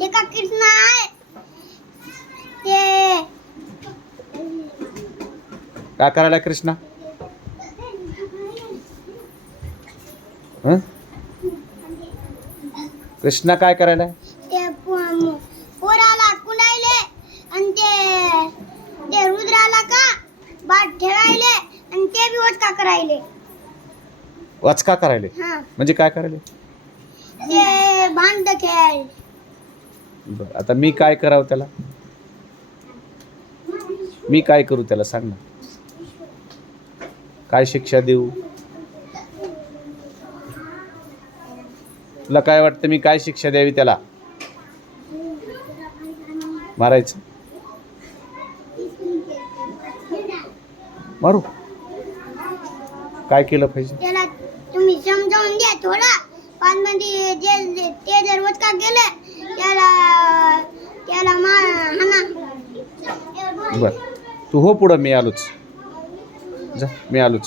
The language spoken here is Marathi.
ते का कृष्ण आहे ते काय करायला कृष्णा? हं? कृष्णा काय करायला? ते पो- पोराला कुणायले? आणि ते ते रुद्राला का? बाट ठेवायले? आणि ते बी वचका करायले. वाचका करायले? हा. म्हणजे काय करायले? ते भांड खेळायले. बरं आता मी काय करावं त्याला? मी काय करू त्याला सांग ना. काय शिक्षा देऊ? तुला काय वाटतं मी काय शिक्षा द्यावी त्याला? मारायचं? मारू. काय केलं पाहिजे? त्याला तुम्ही समजावून द्या थोडा. पण मध्ये जे ते दररोज का गेले त्याला त्याला मा हाना बरं. तू हो पुढं मी आलोच. जा मी आलोच.